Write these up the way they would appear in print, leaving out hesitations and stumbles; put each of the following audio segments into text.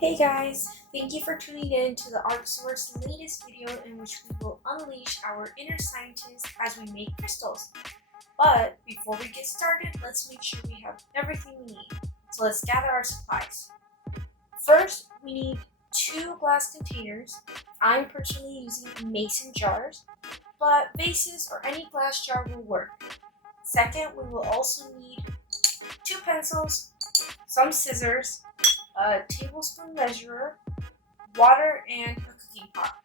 Hey guys, thank you for tuning in to the ArcSource latest video in which we will unleash our inner scientists as we make crystals. But before we get started, let's make sure we have everything we need. So let's gather our supplies. First, we need 2 glass containers. I'm personally using mason jars, but vases or any glass jar will work. Second, we will also need 2 pencils, some scissors, a tablespoon measurer, water, and a cooking pot,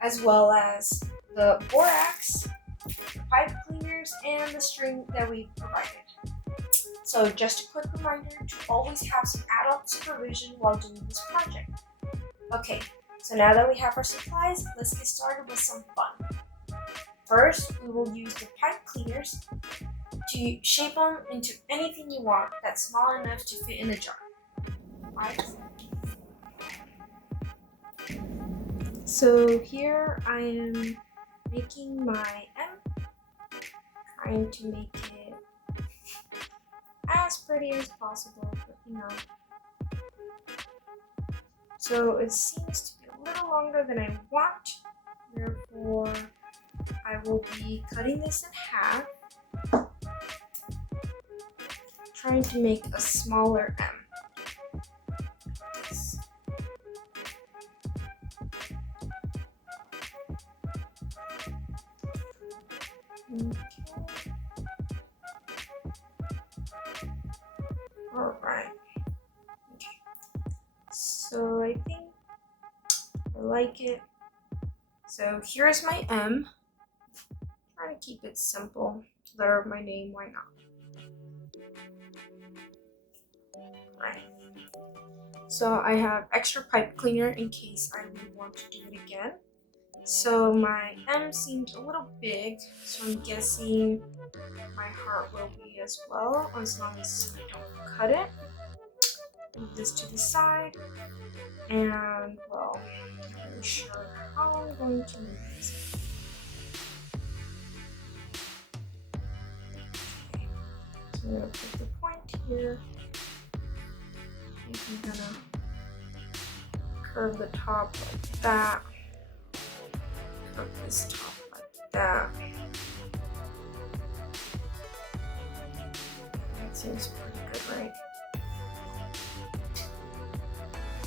as well as the borax, pipe cleaners, and the string that we provided. So just a quick reminder to always have some adult supervision while doing this project. Okay, so now that we have our supplies, let's get started with some fun. First, we will use the pipe cleaners to shape them into anything you want that's small enough to fit in the jar. Right. So here I am making my M, trying to make it as pretty as possible, but So it seems to be a little longer than I want, therefore I will be cutting this in half, trying to make a smaller M. Okay. Alright. Okay. So I think I like it. So here's my M. Trying to keep it simple. Letter of my name, why not? Right. So I have extra pipe cleaner in case I would want to do it again. So my M seemed a little big, so I'm guessing my heart will be as well, as long as I don't cut it. Move this to the side, and well, I'm not really sure how I'm going to move this. Okay, so I'm gonna put the point here. I'm gonna curve the top like that. Curve this top like that. That seems pretty good, right?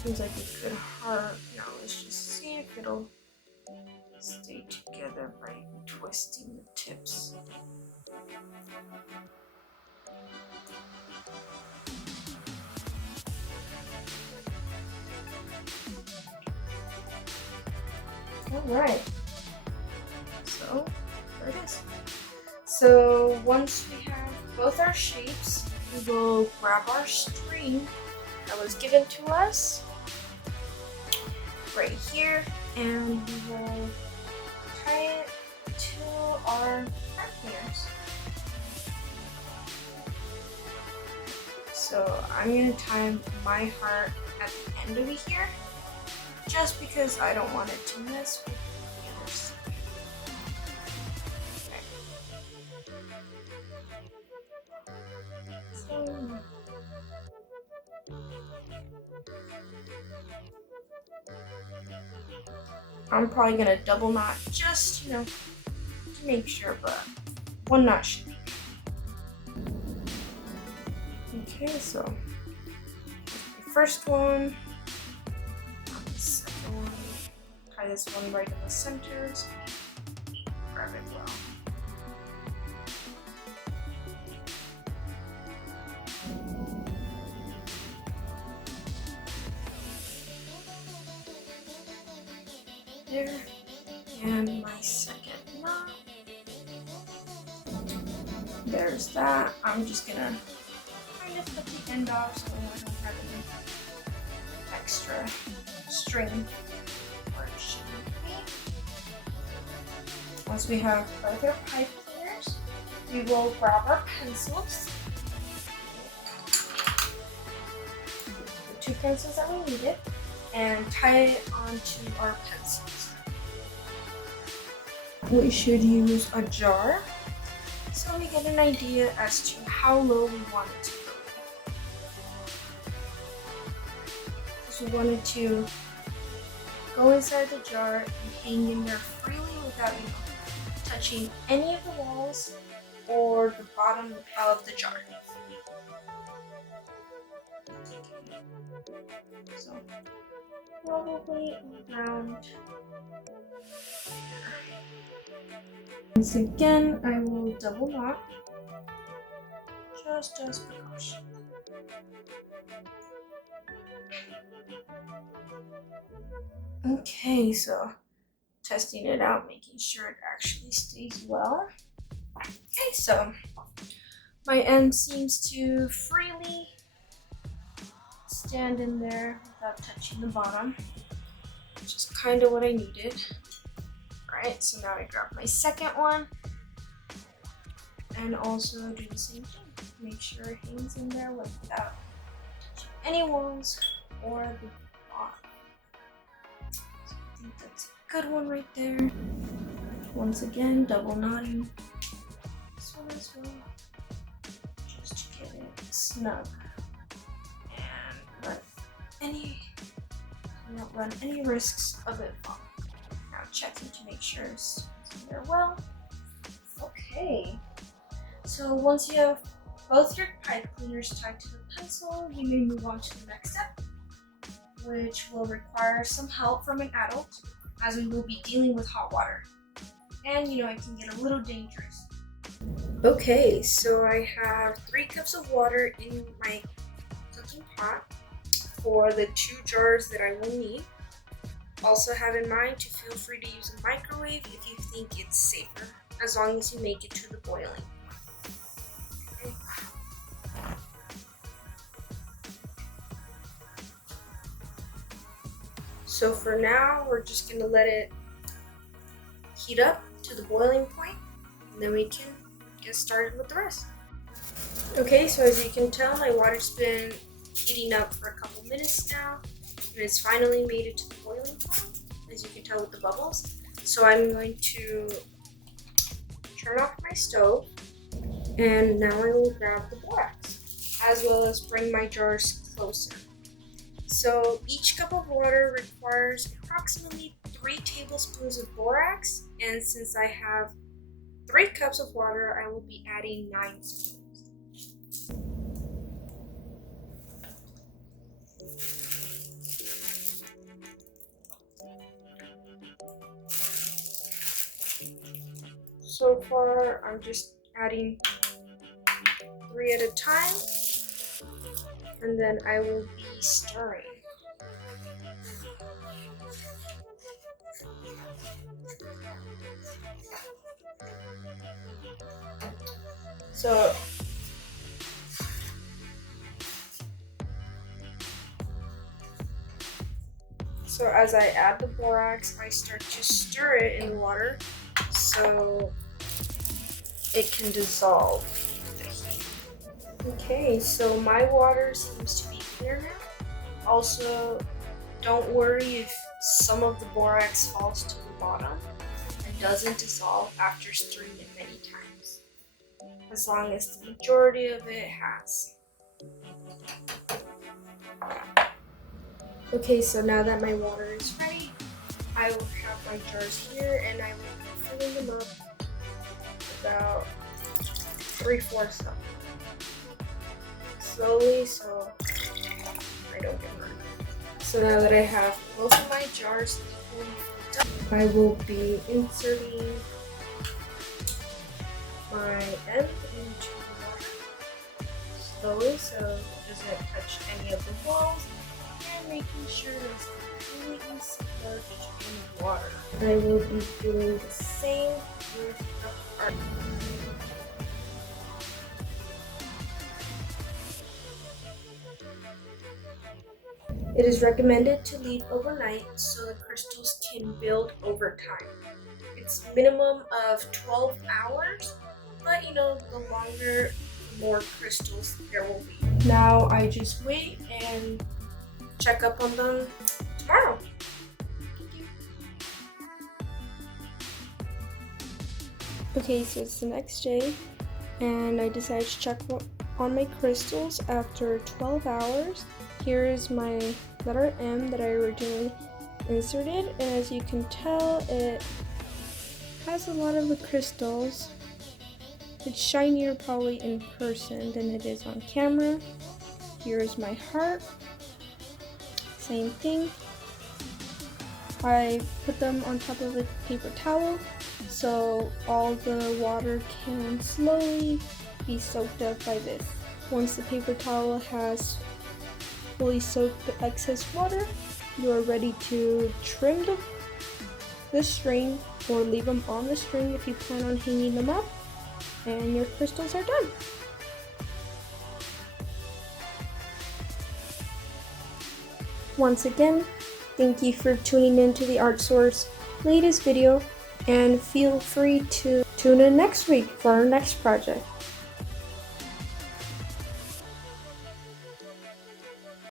Seems like a good heart. Now let's just see if it'll stay together by twisting the tips. Alright, so there it is. So once we have both our shapes, we will grab our string that was given to us right here, and we will tie it to our pipe cleaners. So I'm going to tie my heart at the end of it here, just because I don't want it to mess with the other side. Okay. I'm probably gonna double knot just, to make sure, but one knot should be. Okay, so the first one, the second one, tie this one right in the center, so grab it well. There, and my second knot. There's that. I'm just gonna kind of cut the end off so I don't have any extra string where it shouldn't be. Once we have both our pipe cleaners, we will grab our pencils. The 2 pencils that we needed, and tie it onto our pencils. We should use a jar so we get an idea as to how low we want it to go. Just wanted to go inside the jar and hang in there freely without touching any of the walls or the bottom of the jar. So probably around. Once again, I will double knot just as precaution. Okay, so testing it out, making sure it actually stays well. Okay, so my end seems to freely stand in there without touching the bottom, which is kind of what I needed. Alright, so now I grab my second one and also do the same thing. Make sure it hangs in there without touching any walls or the bottom. So I think that's a good one right there. Once again, double knotting this one as well, just to get it snug and not run any risks of it falling. Now checking to make sure it's in there well. Okay, so once you have both your pipe cleaners tied to the pencil, you may move on to the next step, which will require some help from an adult, as we will be dealing with hot water. And it can get a little dangerous. Okay, so I have 3 cups of water in my cooking pot for the 2 jars that I will need. Also have in mind to feel free to use a microwave if you think it's safer, as long as you make it to the boiling. Okay. So for now, we're just going to let it heat up to the boiling point, and then we can get started with the rest. Okay, so as you can tell, my water's been heating up for a couple minutes now, and it's finally made it to the boiling point, as you can tell with the bubbles. So I'm going to turn off my stove, and now I will grab the borax, as well as bring my jars closer. So each cup of water requires approximately 3 tablespoons of borax, and since I have 3 cups of water, I will be adding 9 spoons. So far, I'm just adding 3 at a time, and then I will be stirring. So as I add the borax, I start to stir it in water so it can dissolve with the heat. Okay, so my water seems to be clear now. Also, don't worry if some of the borax falls to the bottom and doesn't dissolve after stirring it many times, as long as the majority of it has. Okay, so now that my water is ready, I will have my jars here and I will be filling them up about 3/4 of them. Slowly so I don't get burned. So now that I have both of my jars equally filled up, I will be inserting my end into the water slowly so it doesn't touch any of the walls, and making sure it's completely submerged in water. I will be doing the same with the heart. It is recommended to leave overnight so the crystals can build over time. It's minimum of 12 hours, but the longer, the more crystals there will be. Now I just wait and check up on them tomorrow. Okay, so it's the next day, and I decided to check on my crystals after 12 hours. here is my letter M that I originally inserted, and as you can tell, it has a lot of the crystals. It's shinier probably in person than it is on camera. Here's my heart. Same thing. I put them on top of a paper towel so all the water can slowly be soaked up by this. Once the paper towel has fully soaked the excess water, you are ready to trim the string or leave them on the string if you plan on hanging them up, and your crystals are done. Once again, thank you for tuning in to the Art Source latest video, and feel free to tune in next week for our next project.